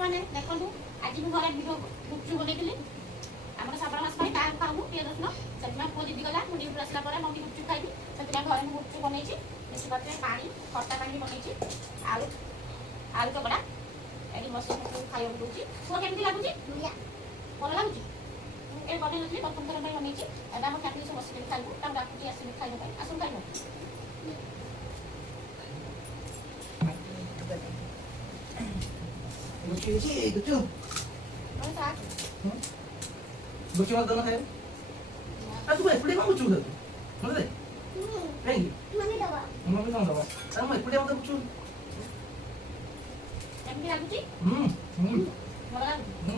ମାନେ ଦେଖନ୍ତୁ ଆଜି ମୁଁ ଘରେ ଭିଡ଼ିଓ ଗୁପଚୁପ ବନେଇଥିଲି ଆମର ଶ୍ରାବଣ ମାସ ପାଇଁ କାହାକୁ ଖାଉନୁ ପିଆଜ ରସୁଣ ସେଥିପାଇଁ ପୁଅ ଦିଦି ଗଲା ମୁଁ ଡ୍ୟୁଟିରୁ ଆସିଲା ପରେ ମମ୍ମି ଗୁପଚୁପ ଖାଇବି ସେଥିପାଇଁ ଘରେ ମୁଁ ଗୁପଚୁପ ବନେଇଛି ବେଶୀ ପାତ୍ରରେ ପାଣି ଖଟା ପାଣି ବନେଇଛି ଆଳୁ ଆଳୁ ଚକଡ଼ା ଏଠି ବସି ଖାଇବାକୁ ଦେଉଛି। ପୁଅ କେମିତି ଲାଗୁଛି? ଭଲ ଲାଗୁଛି? ଏ ବନେଇ ନଥିଲି ପ୍ରଥମ ଥର ପାଇଁ ବନେଇଛି ଏବେ ଆମ ଫ୍ୟାମିଲି ସବୁ ବସିକି ଖାଇବୁ ତାକୁ ଡାକୁଛି ଆସିବି ଖାଇବା ପାଇଁ ଆସନ୍ତୁ ଖାଇବ। गुच्ची मत दो ना खाए तू एपड़े कौन गुच्ची उधर बोल दे नहीं मम्मी कौन दबा अरे मैं एपड़े मत गुच्ची କେମିତି ଲାଗୁଛି? ଭଲ ଲାଗୁଛି?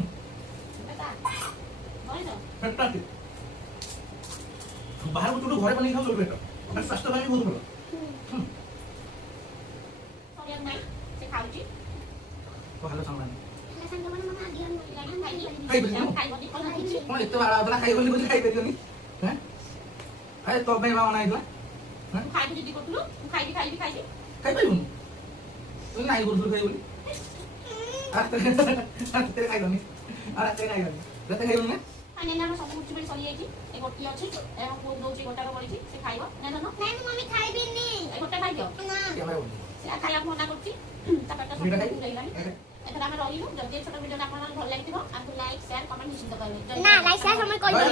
ବେଟା ଭଲ फैंटास्टिक बाहर को तो घरे बनी खाओ सब बेटा और स्वास्थ्य ପାଇଁ बहुत ଭଲ ସରିବାକୁ ନାହିଁ ସେ ଖାଉଛି ଭଲ ସାଙ୍ଗମାନେ ଖାଇବନି କଣ ଏତେ ବାଡା ହଉଥିଲା ଖାଇବନି ବୋଲି ଖାଇପାରିବନି ଆରେ ତୋ ପାଇଁ ବାବା ନାଇଥିଲା ଖାଇବୁ ଯଦି କରୁଥିଲୁ ମୁଁ ଖାଇବି ଖାଇପାରିବୁନି ତୁ ନାଇଁ କରୁଥିଲୁ ଖାଇବନି ରାତିରେ ଖାଇବନି ରାତିରେ ଖାଇବନି ନା ନାଇଁ ଆମର ସବୁ ଗୁପଚୁପ ସରିଯାଇଛି ଏ ଗୋଟିଏ ଅଛି ଏ ପୁଅ ଦଉଛି ଗୋଟାକ ପଡ଼ିଛି ସେ ଖାଇବ ନାଇଁ ଧନ ନାଇଁ ମମ୍ମି ଖାଇବିନି ଏ ଗୋଟେ ଖାଇଦିଅ ସେ ଖାଇବାକୁ ମନା କରୁଛି ତା ପେଟ ସବୁ ହେଇଗଲାଣି ଏଥର ଆମେ ରହିଲୁ ଯଦି ଛୋଟ ଭିଡ଼ିଓ ଆପଣମାନଙ୍କୁ ଭଲ ଲାଗିଥିବ ଆମକୁ ଲାଇକ୍ ସେୟାର କମେଣ୍ଟ ନିଶ୍ଚିତ କରିବେ। ନା ଲାଇକ୍ ସେୟାର କମେଣ୍ଟ କରିବେ।